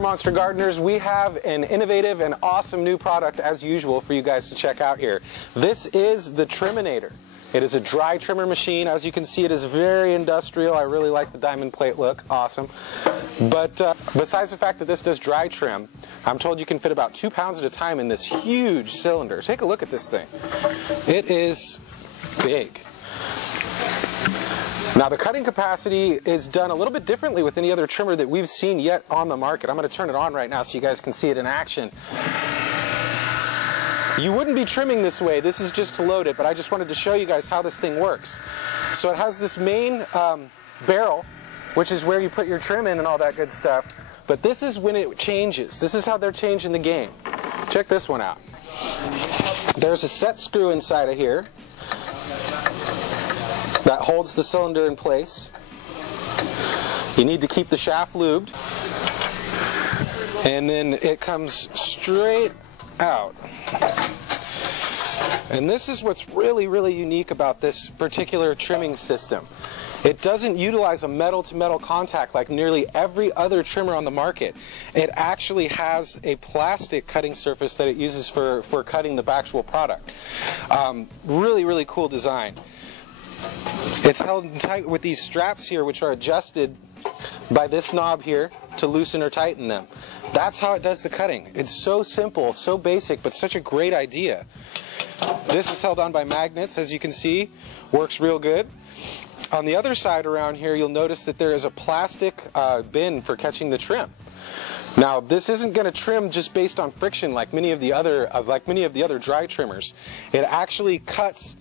Monster Gardeners, we have an innovative and awesome new product as usual for you guys to check out here. This is the Triminator. It is a dry trimmer machine. As you can see, it is very industrial. I really like the diamond plate look. Awesome. But besides the fact that this does dry trim, I'm told you can fit about 2 pounds at a time in this huge cylinder. Take a look at this thing. It is big. Now the cutting capacity is done a little bit differently with any other trimmer that we've seen yet on the market. I'm going to turn it on right now so you guys can see it in action. You wouldn't be trimming this way. This is just to load it, but I just wanted to show you guys how this thing works. So it has this main barrel, which is where you put your trim in and all that good stuff. But this is when it changes. This is how they're changing the game. Check this one out. There's a set screw inside of here that holds the cylinder in place. You need to keep the shaft lubed, and then it comes straight out. And this is what's really, really unique about this particular trimming system. It doesn't utilize a metal-to-metal contact like nearly every other trimmer on the market. It actually has a plastic cutting surface that it uses for cutting the actual product. Really, really cool design. It's held tight with these straps here, which are adjusted by this knob here to loosen or tighten them. That's how it does the cutting. It's so simple, so basic, but such a great idea. This is held on by magnets, as you can see. Works real good. On the other side around here, you'll notice that there is a plastic bin for catching the trim. Now, this isn't going to trim just based on friction like many of the other dry trimmers. It actually cuts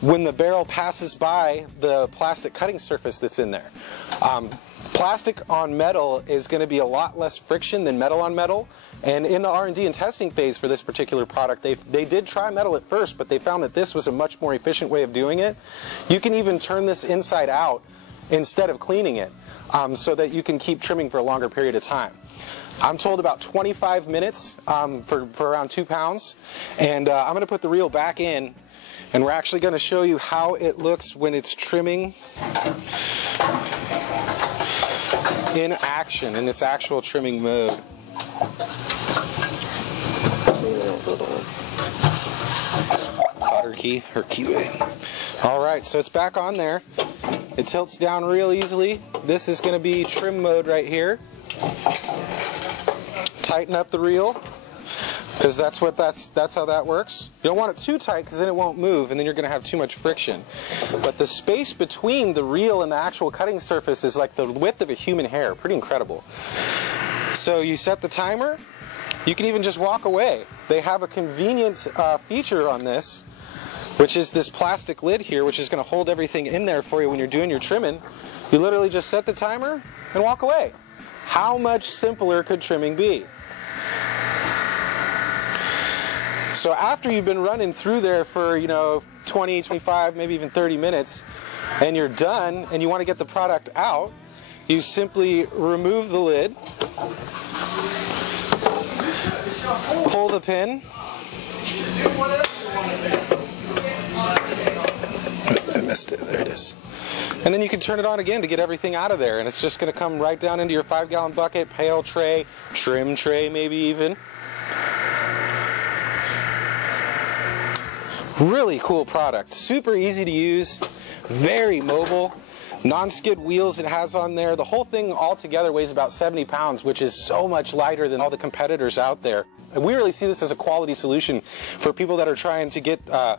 when the barrel passes by the plastic cutting surface that's in there. Plastic on metal is going to be a lot less friction than metal on metal, and in the R&D and testing phase for this particular product, they did try metal at first, but they found that this was a much more efficient way of doing it. You can even turn this inside out instead of cleaning it, so that you can keep trimming for a longer period of time. I'm told about 25 minutes for around 2 pounds, and I'm going to put the reel back in, and we're actually going to show you how it looks when it's trimming in action, in its actual trimming mode. Cotter key, or keyway. Alright, so it's back on there. It tilts down real easily. This is going to be trim mode right here. Tighten up the reel, because that's how that works. You don't want it too tight, because then it won't move, and then you're going to have too much friction. But the space between the reel and the actual cutting surface is like the width of a human hair. Pretty incredible. So you set the timer. You can even just walk away. They have a convenient feature on this, which is this plastic lid here, which is going to hold everything in there for you when you're doing your trimming. You literally just set the timer and walk away. How much simpler could trimming be? So after you've been running through there for, 20, 25, maybe even 30 minutes, and you're done, and you want to get the product out, you simply remove the lid, pull the pin, I missed it, there it is. And then you can turn it on again to get everything out of there, and it's just going to come right down into your 5-gallon bucket, pail tray, trim tray maybe even. Really cool product, super easy to use, very mobile, non-skid wheels it has on there. The whole thing altogether weighs about 70 pounds, which is so much lighter than all the competitors out there. And we really see this as a quality solution for people that are trying to get a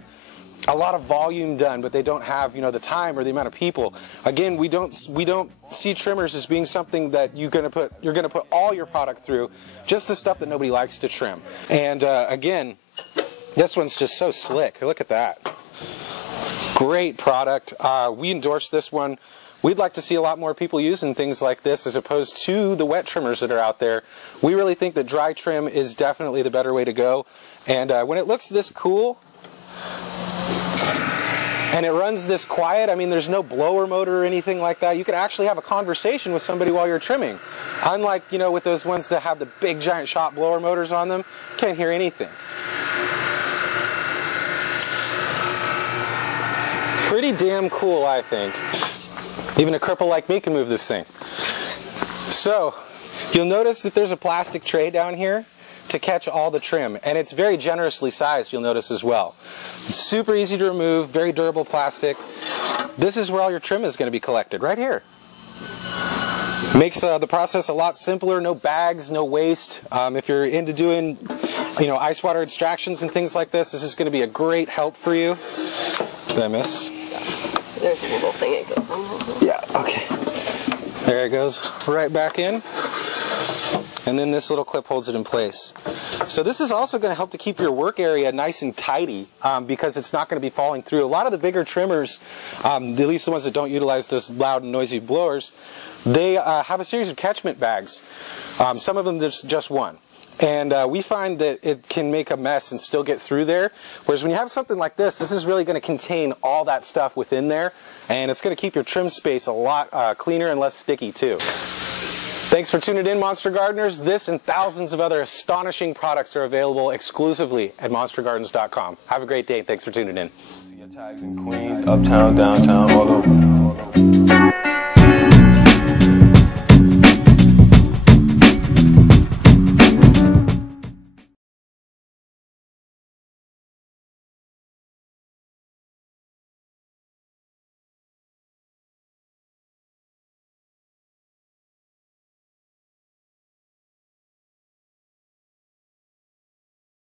lot of volume done, but they don't have the time or the amount of people. Again, we don't see trimmers as being something that you're going to put all your product through, just the stuff that nobody likes to trim. And again, this one's just so slick. Look at that. Great product. We endorse this one. We'd like to see a lot more people using things like this as opposed to the wet trimmers that are out there. We really think that dry trim is definitely the better way to go. And when it looks this cool and it runs this quiet, I mean, there's no blower motor or anything like that. You could actually have a conversation with somebody while you're trimming. Unlike, you know, with those ones that have the big giant shop blower motors on them, you can't hear anything. Pretty damn cool, I think. Even a cripple like me can move this thing. So, you'll notice that there's a plastic tray down here to catch all the trim, and it's very generously sized, you'll notice as well. It's super easy to remove, very durable plastic. This is where all your trim is going to be collected, right here. Makes the process a lot simpler, no bags, no waste. If you're into doing, you know, ice water extractions and things like this is going to be a great help for you. Did I miss? There's a little thing it goes on. Yeah, okay. There it goes, right back in. And then this little clip holds it in place. So this is also going to help to keep your work area nice and tidy because it's not going to be falling through. A lot of the bigger trimmers, at least the ones that don't utilize those loud and noisy blowers, they have a series of catchment bags. Some of them there's just one. And we find that it can make a mess and still get through there. Whereas when you have something like this, this is really going to contain all that stuff within there. And it's going to keep your trim space a lot cleaner and less sticky too. Thanks for tuning in, Monster Gardeners. This and thousands of other astonishing products are available exclusively at monstergardens.com. Have a great day. Thanks for tuning in. Tags in Queens, uptown, downtown, all over.